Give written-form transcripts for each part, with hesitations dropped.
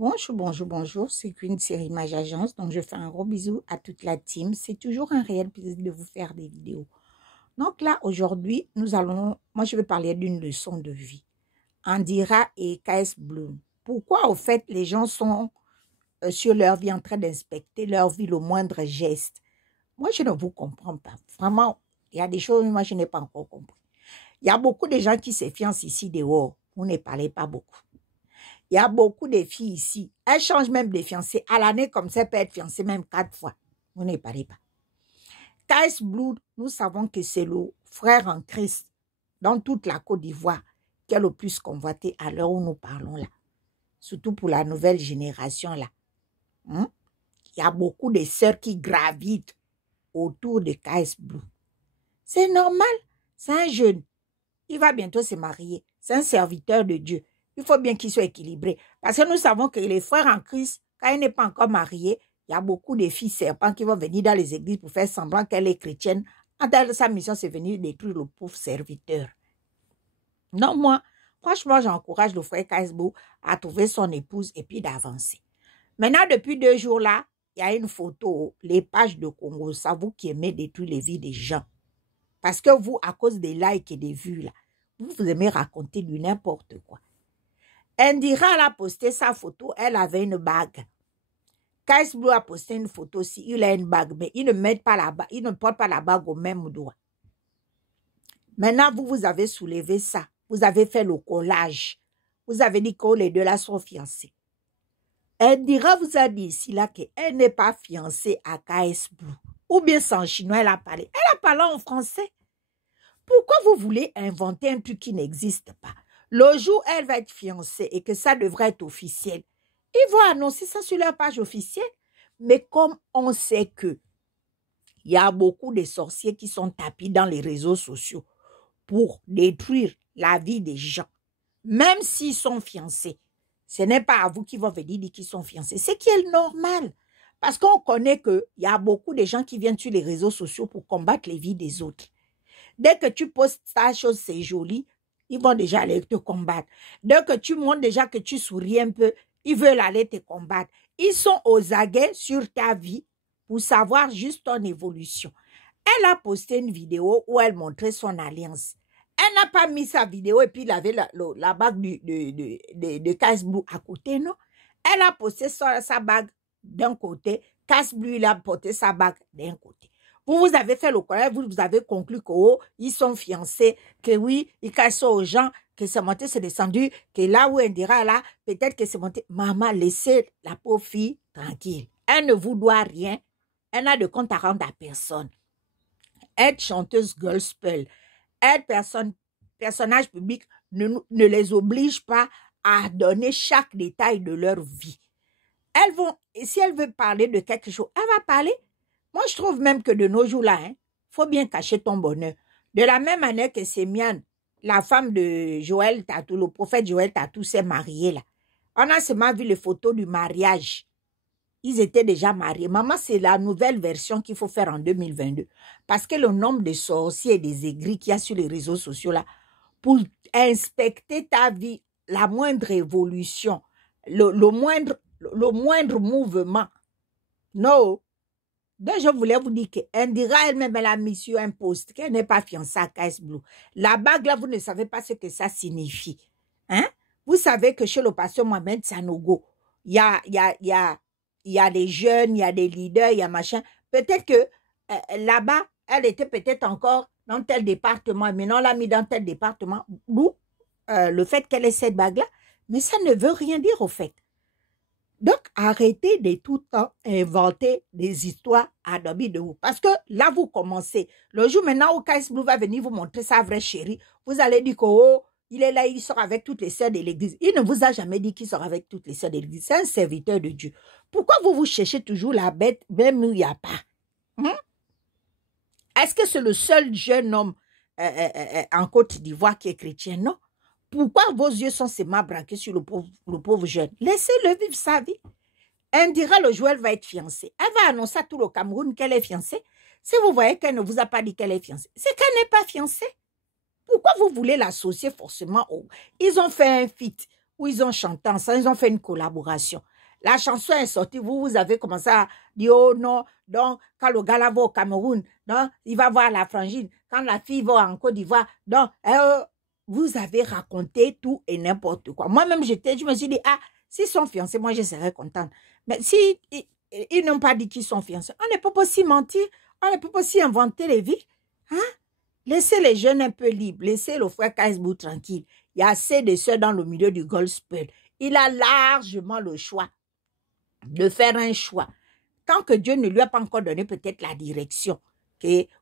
Bonjour, bonjour, bonjour. C'est Queen Série Image Agence. Donc, je fais un gros bisou à toute la team. C'est toujours un réel plaisir de vous faire des vidéos. Donc là, aujourd'hui, moi, je vais parler d'une leçon de vie. Andira et KS Bloom. Pourquoi, au fait, les gens sont sur leur vie en train d'inspecter leur vie, le moindre geste? Moi, je ne vous comprends pas. Vraiment, il y a des choses, moi, je n'ai pas encore compris. Il y a beaucoup de gens qui se fiancent ici dehors. Vous ne parlez pas beaucoup. Il y a beaucoup de filles ici. Elles changent même de fiancé. À l'année, comme ça, elle peut être fiancée même 4 fois. Vous ne parlez pas. KS Blood, nous savons que c'est le frère en Christ dans toute la Côte d'Ivoire qui est le plus convoité à l'heure où nous parlons là. Surtout pour la nouvelle génération là. Il y a beaucoup de sœurs qui gravitent autour de KS Blood. C'est normal. C'est un jeune. Il va bientôt se marier. C'est un serviteur de Dieu. Il faut bien qu'il soit équilibré. Parce que nous savons que les frères en Christ, quand il n'est pas encore marié, il y a beaucoup de filles serpents qui vont venir dans les églises pour faire semblant qu'elle est chrétienne. Sa mission, c'est venir détruire le pauvre serviteur. Non, moi, franchement, j'encourage le frère Kaisbo à trouver son épouse et puis d'avancer. Maintenant, depuis 2 jours là, il y a une photo, les pages de Congo, ça vous qui aimez détruire les vies des gens. Parce que vous, à cause des likes et des vues là, vous aimez raconter du n'importe quoi. Indira a posté sa photo, elle avait une bague. KS Blood a posté une photo aussi, il a une bague, mais il ne porte pas la bague au même doigt. Maintenant, vous avez soulevé ça. Vous avez fait le collage. Vous avez dit que les deux là sont fiancés. Indira vous a dit ici là qu'elle n'est pas fiancée à KS Blood. Ou bien c'est en chinois, elle a parlé. Elle a parlé en français. Pourquoi vous voulez inventer un truc qui n'existe pas? Le jour où elle va être fiancée et que ça devrait être officiel, ils vont annoncer ça sur leur page officielle. Mais comme on sait que il y a beaucoup de sorciers qui sont tapis dans les réseaux sociaux pour détruire la vie des gens, même s'ils sont fiancés, ce n'est pas à vous qui vont venir dire qu'ils sont fiancés. C'est qui est normal. Parce qu'on connaît qu'il y a beaucoup de gens qui viennent sur les réseaux sociaux pour combattre les vies des autres. Dès que tu postes ta chose, c'est joli, ils vont déjà aller te combattre. Dès que tu montres déjà que tu souris un peu, ils veulent aller te combattre. Ils sont aux aguets sur ta vie pour savoir juste ton évolution. Elle a posté une vidéo où elle montrait son alliance. Elle n'a pas mis sa vidéo et puis il avait la bague de KS Blood à côté, non? Elle a posté sa bague d'un côté, KS Blood il a porté sa bague d'un côté. Vous avez fait le collège, vous avez conclu qu'ils sont fiancés, que oui, ils cassent aux gens, que c'est monté, c'est descendu, que là où Indira là, peut-être que c'est monté. Maman, laissez la pauvre fille tranquille. Elle ne vous doit rien. Elle n'a de compte à rendre à personne. Être chanteuse gospel, être personnage public ne les oblige pas à donner chaque détail de leur vie. Et si elle veut parler de quelque chose, elle va parler. Moi, je trouve même que de nos jours-là, faut bien cacher ton bonheur. De la même manière que Sémiane, la femme de Joël Tatou, le prophète Joël Tatou s'est marié là. On a seulement vu les photos du mariage. Ils étaient déjà mariés. Maman, c'est la nouvelle version qu'il faut faire en 2022. Parce que le nombre de sorciers et des aigris qu'il y a sur les réseaux sociaux là, pour inspecter ta vie, la moindre évolution, le moindre mouvement. Non. Donc, je voulais vous dire qu'Indira elle-même, elle a mis sur un post qu'elle n'est pas fiancée à KS Blood. La bague, là, vous ne savez pas ce que ça signifie. Hein? Vous savez que chez le pasteur Mohamed Sanogo, il y a des jeunes, il y a des leaders, il y a machin. Peut-être que là-bas, elle était peut-être encore dans tel département, mais non, on l'a mis dans tel département. D'où le fait qu'elle ait cette bague-là. Mais ça ne veut rien dire au fait. Donc, arrêtez de tout le temps inventer des histoires à demi de vous. Parce que là, vous commencez. Le jour maintenant où KS Blood va venir vous montrer sa vraie chérie, vous allez dire que, oh, il est là, il sort avec toutes les sœurs de l'église. Il ne vous a jamais dit qu'il sort avec toutes les sœurs de l'église. C'est un serviteur de Dieu. Pourquoi vous cherchez toujours la bête, même où il n'y a pas? Est-ce que c'est le seul jeune homme en Côte d'Ivoire qui est chrétien? Non. Pourquoi vos yeux sont seulement braqués sur le pauvre jeune? Laissez-le vivre sa vie. Indira le jour elle va être fiancée. Elle va annoncer à tout le Cameroun qu'elle est fiancée. Si vous voyez qu'elle ne vous a pas dit qu'elle est fiancée, c'est qu'elle n'est pas fiancée. Pourquoi vous voulez l'associer forcément? Ils ont fait un feat où ils ont chanté ensemble, ils ont fait une collaboration. La chanson est sortie, vous avez commencé à dire, oh non, donc quand le gars là va au Cameroun, donc il va voir la frangine. Quand la fille va en Côte d'Ivoire, donc vous avez raconté tout et n'importe quoi. Moi-même, je me suis dit, ah, s'ils sont fiancés, moi je serais contente. Mais si ils n'ont pas dit qu'ils sont fiancés, on ne peut pas s'y mentir, on ne peut pas s'y inventer les vies. Hein? Laissez les jeunes un peu libres, laissez le frère Kaisbou tranquille. Il y a assez de ceux dans le milieu du gospel. Il a largement le choix de faire un choix. Tant que Dieu ne lui a pas encore donné peut-être la direction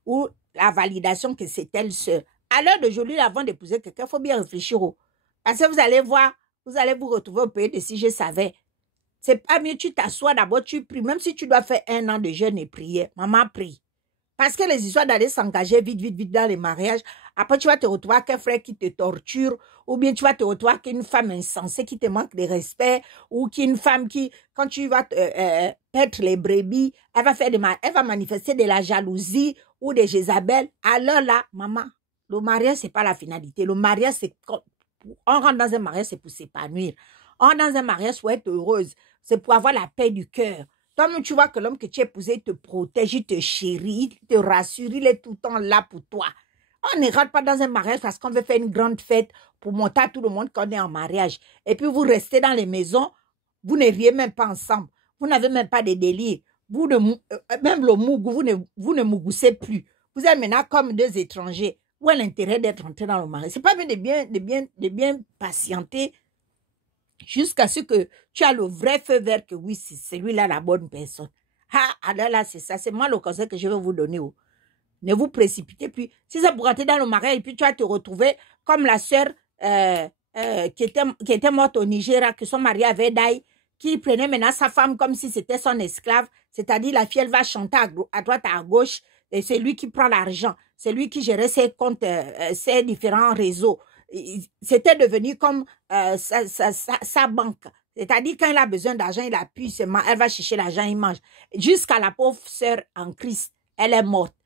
ou la validation que c'est elle seule. À l'heure d'aujourd'hui, avant d'épouser quelqu'un, il faut bien réfléchir. Parce que vous allez voir, vous allez vous retrouver au pays de si je savais. C'est pas mieux, tu t'assois d'abord, tu pries. Même si tu dois faire 1 an de jeûne et prière, maman prie. Parce que les histoires d'aller s'engager vite dans les mariages, après tu vas te retrouver avec un frère qui te torture, ou bien tu vas te retrouver avec une femme insensée qui te manque de respect, ou une femme qui, quand tu vas paître les brebis, elle va manifester de la jalousie ou de Jézabel. Alors là, maman, le mariage, c'est pas la finalité. Le mariage, c'est... On rentre dans un mariage, c'est pour s'épanouir. On rentre dans un mariage pour être heureuse. C'est pour avoir la paix du cœur. Toi-même, tu vois que l'homme que tu as épousé, il te protège, il te chérit, il te rassure, il est tout le temps là pour toi. On ne rentre pas dans un mariage parce qu'on veut faire une grande fête pour montrer à tout le monde qu'on est en mariage. Et puis, vous restez dans les maisons, vous ne riez même pas ensemble. Vous n'avez même pas de délire. Même le mougou, vous ne mougoussez plus. Vous êtes maintenant comme 2 étrangers. Où est l'intérêt d'être entré dans le mariage? C'est pas bien de bien patienter jusqu'à ce que tu as le vrai feu vert que oui, c'est celui-là la bonne personne. Ah, alors là, c'est ça. C'est moi le conseil que je vais vous donner. Ne vous précipitez plus. Si ça pour rentrer dans le mariage, et puis tu vas te retrouver comme la sœur qui était morte au Nigeria, que son mari avait d'ail, qui prenait maintenant sa femme comme si c'était son esclave. C'est-à-dire la fille, elle va chanter à droite, à gauche, et c'est lui qui prend l'argent. C'est lui qui gérait ses comptes, ses différents réseaux. C'était devenu comme sa banque. C'est-à-dire quand il a besoin d'argent, il appuie seulement, elle va chercher l'argent, il mange. Jusqu'à la pauvre sœur en Christ, elle est morte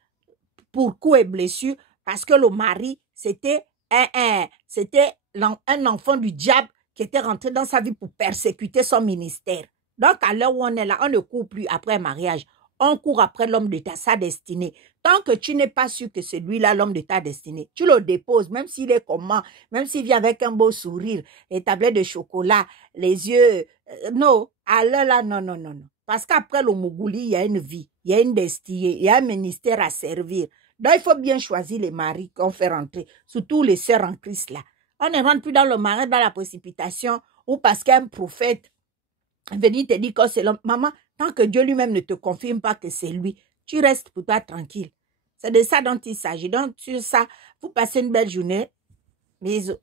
pour coups et blessures parce que le mari, c'était un enfant du diable qui était rentré dans sa vie pour persécuter son ministère. Donc, à l'heure où on est là, on ne court plus après un mariage. On court après l'homme de sa destinée. Tant que tu n'es pas sûr que c'est lui-là l'homme de ta destinée, tu le déposes, même s'il est comment, même s'il vient avec un beau sourire, les tablettes de chocolat, les yeux. Non, alors là, non. Parce qu'après le Mougouli, il y a une vie, il y a une destinée, il y a un ministère à servir. Donc, il faut bien choisir les maris qu'on fait rentrer, surtout les sœurs en Christ là. On ne rentre plus dans le mariage, dans la précipitation, ou parce qu'un prophète venir te dire que c'est l'homme. Maman, tant que Dieu lui-même ne te confirme pas que c'est lui, tu restes pour toi tranquille. C'est de ça dont il s'agit. Donc, sur ça, vous passez une belle journée. Bisous.